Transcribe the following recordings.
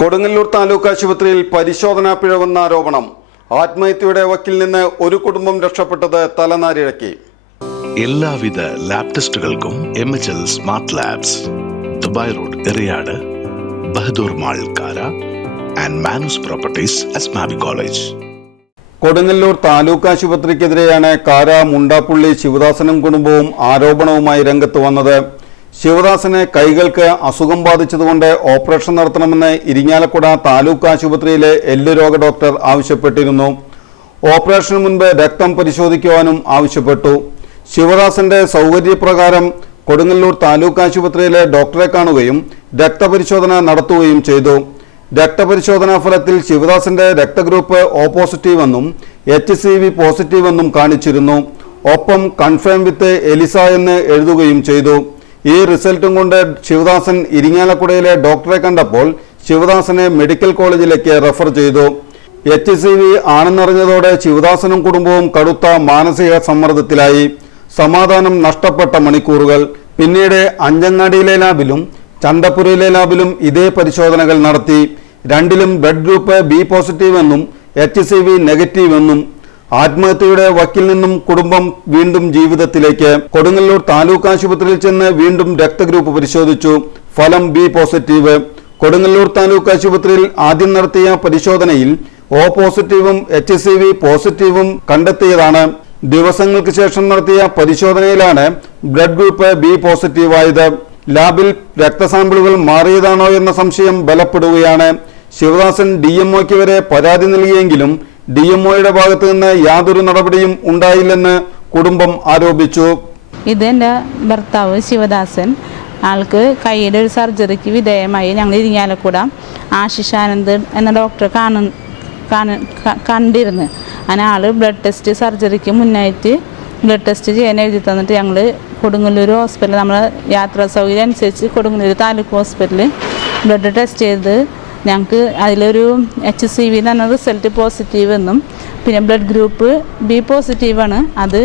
കൊടുങ്ങല്ലൂർ താലൂക്ക് ആശുപത്രിയിൽ പരിശോധനാ പിഴവെന്ന ആരോപണം. ആത്മഹത്യയുടെ വക്കിൽ നിന്ന് ഒരു കുടുംബം രക്ഷപ്പെട്ടത് തലനാരിഴക്കി. എല്ലാവിധ ലാബ് ടെസ്റ്റുകൾക്കും MHL smart labs, Dubai road, Eriyad, Bahadur mall, Kara and Manoos properties, Asmabi college. Kodungallur taluk ആശുപത്രിക്കെതിരെയാണ് കാര, മുണ്ടാപ്പുള്ളി ശിവദാസനും കുടുംബവും ആരോപണവുമായി രംഗത്ത് വന്നത്. ശിവദാസന് കൈകൾക്ക് അസുഖം ബാധിച്ചതുകൊണ്ട് ഓപ്പറേഷൻ നടത്തണമെന്ന് ഇരിങ്ങാലക്കുട താലൂക്ക് ആശുപത്രിയിലെ എല്ലുരോഗ ഡോക്ടർ ആവശ്യപ്പെട്ടിരുന്നു. ഓപ്പറേഷന് മുൻപ് രക്തം പരിശോധിക്കുവാനും ആവശ്യപ്പെട്ടു. ശിവദാസന്റെ സൗകര്യപ്രകാരം കൊടുങ്ങല്ലൂർ താലൂക്ക് ആശുപത്രിയിലെ ഡോക്ടറെ കാണുകയും രക്തപരിശോധന നടത്തുകയും ചെയ്തു. രക്തപരിശോധനാ ഫലത്തിൽ ശിവദാസന്റെ രക്തഗ്രൂപ്പ് O പോസിറ്റീവ് എന്നും HCV പോസിറ്റീവ് എന്നും കാണിച്ചിരുന്നു. ഒപ്പം കൺഫേം വിത്ത് എലിസ എന്ന് എഴുതുകയും ചെയ്തു. ഈ റിസൾട്ടും കൊണ്ട് ശിവദാസൻ ഇരിങ്ങാലക്കുടയിലെ ഡോക്ടറെ കണ്ടപ്പോൾ ശിവദാസനെ മെഡിക്കൽ കോളേജിലേക്ക് റെഫർ ചെയ്തു. HCV ആണെന്നറിഞ്ഞതോടെ ശിവദാസനും കുടുംബവും കടുത്ത മാനസിക സമ്മർദ്ദത്തിലായി. സമാധാനം നഷ്ടപ്പെട്ട മണിക്കൂറുകൾ. പിന്നീട് അഞ്ചങ്ങാടിയിലെ ലാബിലും ചന്തപുരയിലെ ലാബിലും ഇതേ പരിശോധനകൾ നടത്തി. രണ്ടിലും ബ്ലഡ് ഗ്രൂപ്പ് B പോസിറ്റീവ് എന്നും HCV നെഗറ്റീവ് എന്നും. ആത്മഹത്യയുടെ വക്കിൽ നിന്നും കുടുംബം വീണ്ടും ജീവിതത്തിലേക്ക്. കൊടുങ്ങല്ലൂർ താലൂക്ക് ആശുപത്രിയിൽ ചെന്ന് വീണ്ടും രക്തഗ്രൂപ്പ് പരിശോധിച്ചു. ഫലം B പോസിറ്റീവ്. കൊടുങ്ങല്ലൂർ താലൂക്ക് ആശുപത്രിയിൽ ആദ്യം നടത്തിയ പരിശോധനയിൽ O പോസിറ്റീവും HCV പോസിറ്റീവും കണ്ടെത്തിയതാണ്. ദിവസങ്ങൾക്ക് ശേഷം നടത്തിയ പരിശോധനയിലാണ് ബ്ലഡ് ഗ്രൂപ്പ് B പോസിറ്റീവായത്. ലാബിൽ രക്തസാമ്പിളുകൾ മാറിയതാണോ എന്ന സംശയം ബലപ്പെടുകയാണ്. ശിവദാസൻ DMOയ്ക്ക് വരെ പരാതി നൽകിയെങ്കിലും DMOയുടെ ഭാഗത്ത് നിന്ന് യാതൊരു നടപടിയും ഉണ്ടായില്ലെന്ന് കുടുംബം ആരോപിച്ചു. ഇതെൻ്റെ ഭർത്താവ് ശിവദാസൻ. ആൾക്ക് കൈയുടെ ഒരു സർജറിക്ക് വിധേയമായി ഞങ്ങൾ ഇരിങ്ങാലക്കുട ആശിഷാനന്ദ് എന്ന ഡോക്ടറെ കണ്ടിരുന്നു. അങ്ങനെ ആൾ ബ്ലഡ് ടെസ്റ്റ് സർജറിക്ക് മുന്നായിട്ട് ബ്ലഡ് ടെസ്റ്റ് ചെയ്യാൻ എഴുതി തന്നിട്ട് ഞങ്ങൾ കൊടുങ്ങല്ലൂർ ഹോസ്പിറ്റൽ, നമ്മളെ യാത്രാ സൗകര്യം അനുസരിച്ച് കൊടുങ്ങല്ലൂർ താലൂക്ക് ഹോസ്പിറ്റലിൽ ബ്ലഡ് ടെസ്റ്റ് ചെയ്ത് ഞങ്ങൾക്ക് അതിലൊരു HCV എന്ന് പറഞ്ഞ റിസൾട്ട് പോസിറ്റീവ് എന്നും പിന്നെ ബ്ലഡ് ഗ്രൂപ്പ് B പോസിറ്റീവാണ്, അത്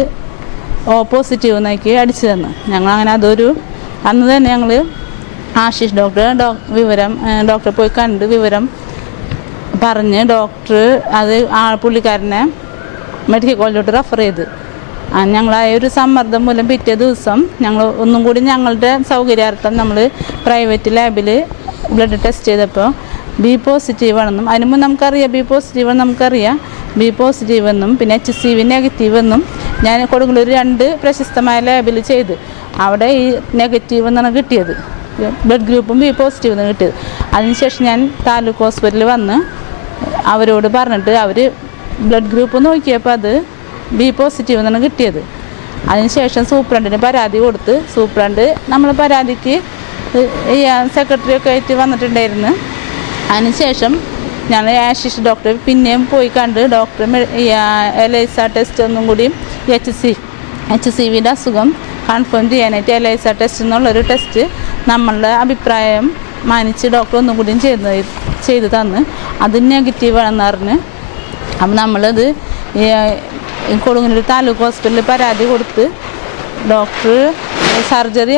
O പോസിറ്റീവ് എന്നാക്കി അടിച്ചു തന്നു. ഞങ്ങൾ അങ്ങനെ അന്ന് തന്നെ ഞങ്ങൾ ആശിഷ് ഡോക്ടറെ പോയി കണ്ട് വിവരം പറഞ്ഞ് ഡോക്ടർ അത് പുള്ളിക്കാരനെ മെഡിക്കൽ കോളേജിലോട്ട് റെഫർ ചെയ്ത്. ഞങ്ങളായ ഒരു സമ്മർദ്ദം മൂലം പിറ്റേ ദിവസം ഞങ്ങൾ ഒന്നും കൂടി ഞങ്ങളുടെ സൗകര്യാർത്ഥം നമ്മൾ പ്രൈവറ്റ് ലാബിൽ ബ്ലഡ് ടെസ്റ്റ് ചെയ്തപ്പോൾ B പോസിറ്റീവ് ആണെന്നും, അതിന് മുമ്പ് നമുക്കറിയാം B പോസിറ്റീവ് നമുക്കറിയാം B പോസിറ്റീവ് എന്നും പിന്നെ HCV നെഗറ്റീവ് എന്നും ഞാൻ കൊടുങ്ങല്ലൂർ 2 പ്രശസ്തമായ ലാബിൽ ചെയ്ത് അവിടെ ഈ നെഗറ്റീവ് എന്നാണ് കിട്ടിയത്. ബ്ലഡ് ഗ്രൂപ്പും B പോസിറ്റീവ് എന്നാണ് കിട്ടിയത്. അതിനുശേഷം ഞാൻ താലൂക്ക് ഹോസ്പിറ്റലിൽ വന്ന് അവരോട് പറഞ്ഞിട്ട് അവർ ബ്ലഡ് ഗ്രൂപ്പ് നോക്കിയപ്പോൾ അത് B പോസിറ്റീവ് എന്നാണ് കിട്ടിയത്. അതിനുശേഷം സൂപ്രണ്ടിന് പരാതി കൊടുത്ത് സൂപ്രണ്ട് നമ്മളെ പരാതിക്ക് സെക്രട്ടറി ഒക്കെ ആയിട്ട് വന്നിട്ടുണ്ടായിരുന്നു. അതിനുശേഷം ഞാൻ ആശിഷ് ഡോക്ടറെ പിന്നെയും പോയി കണ്ട് ഡോക്ടർ എലൈസ ടെസ്റ്റ് ഒന്നും കൂടി HCVയുടെ അസുഖം കൺഫേം ചെയ്യാനായിട്ട് എലൈസ ടെസ്റ്റ് എന്നുള്ളൊരു ടെസ്റ്റ് നമ്മളുടെ അഭിപ്രായം മാനിച്ച് ഡോക്ടർ ഒന്നും കൂടി ചെയ്ത് തന്ന് അത് നെഗറ്റീവാണെന്ന് പറഞ്ഞ് അപ്പം നമ്മളത് കൊടുങ്ങല്ലൂർ താലൂക്ക് ഹോസ്പിറ്റലിൽ പരാതി കൊടുത്ത് ഡോക്ടർ സർജറി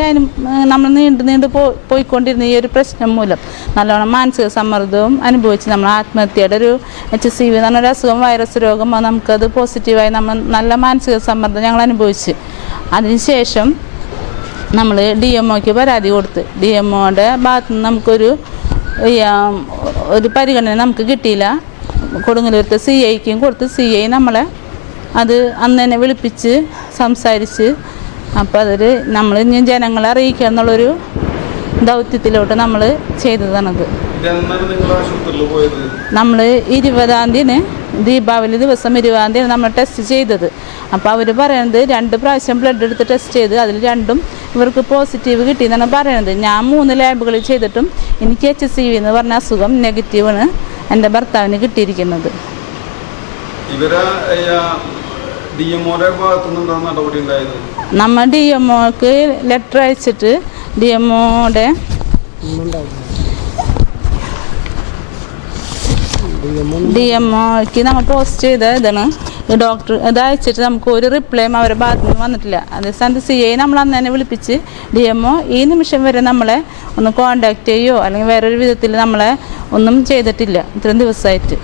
നമ്മൾ നീണ്ടു പോയിക്കൊണ്ടിരുന്ന ഈ ഒരു പ്രശ്നം മൂലം നല്ലോണം മാനസിക സമ്മർദ്ദവും അനുഭവിച്ച് നമ്മൾ ആത്മഹത്യയുടെ ഒരു HCV എന്ന് പറഞ്ഞൊരു അസുഖം, വൈറസ് രോഗം, നമുക്കത് പോസിറ്റീവായി നമ്മൾ നല്ല മാനസിക സമ്മർദ്ദം ഞങ്ങൾ അനുഭവിച്ച്. അതിനുശേഷം നമ്മൾ DMOയ്ക്ക് പരാതി കൊടുത്ത് DMOയുടെ ഭാഗത്ത് നിന്ന് നമുക്കൊരു പരിഗണന നമുക്ക് കിട്ടിയില്ല. കൊടുങ്ങല്ലൂരത്തെ CIക്കും കൊടുത്ത് CI നമ്മളെ അത് അന്ന് തന്നെ വിളിപ്പിച്ച് സംസാരിച്ച് അപ്പോൾ അതൊരു നമ്മൾ ഇനി ജനങ്ങളെ അറിയിക്കുക എന്നുള്ളൊരു ദൗത്യത്തിലോട്ട് നമ്മൾ ചെയ്തതാണത്. നമ്മൾ 20-ാം തീയതി ദീപാവലി ദിവസം 20-ാം തീയതി നമ്മൾ ടെസ്റ്റ് ചെയ്തത്. അപ്പോൾ അവർ പറയണത് 2 പ്രാവശ്യം ബ്ലഡ് എടുത്ത് ടെസ്റ്റ് ചെയ്ത് അതിൽ 2ഉം ഇവർക്ക് പോസിറ്റീവ് കിട്ടിയെന്നാണ് പറയണത്. ഞാൻ 3 ലാബുകളിൽ ചെയ്തിട്ടും എനിക്ക് HCV എന്ന് പറഞ്ഞ അസുഖം നെഗറ്റീവാണ് എൻ്റെ ഭർത്താവിന് കിട്ടിയിരിക്കുന്നത്. നമ്മൾ DMOക്ക് ലെറ്റർ അയച്ചിട്ട് DMOക്ക് നമ്മൾ പോസ്റ്റ് ചെയ്ത ഇതാണ് ഡോക്ടർ ഇത് അയച്ചിട്ട് നമുക്ക് ഒരു റിപ്ലൈയും അവരുടെ ഭാഗത്തു നിന്ന് വന്നിട്ടില്ല. അതേസ്ഥാനത്ത് CI നമ്മൾ അന്ന് തന്നെ വിളിപ്പിച്ച് DMO ഈ നിമിഷം വരെ നമ്മളെ ഒന്ന് കോൺടാക്റ്റ് ചെയ്യുകയോ അല്ലെങ്കിൽ വേറൊരു വിധത്തിൽ നമ്മളെ ഒന്നും ചെയ്തിട്ടില്ല ഇത്രയും ദിവസമായിട്ട്.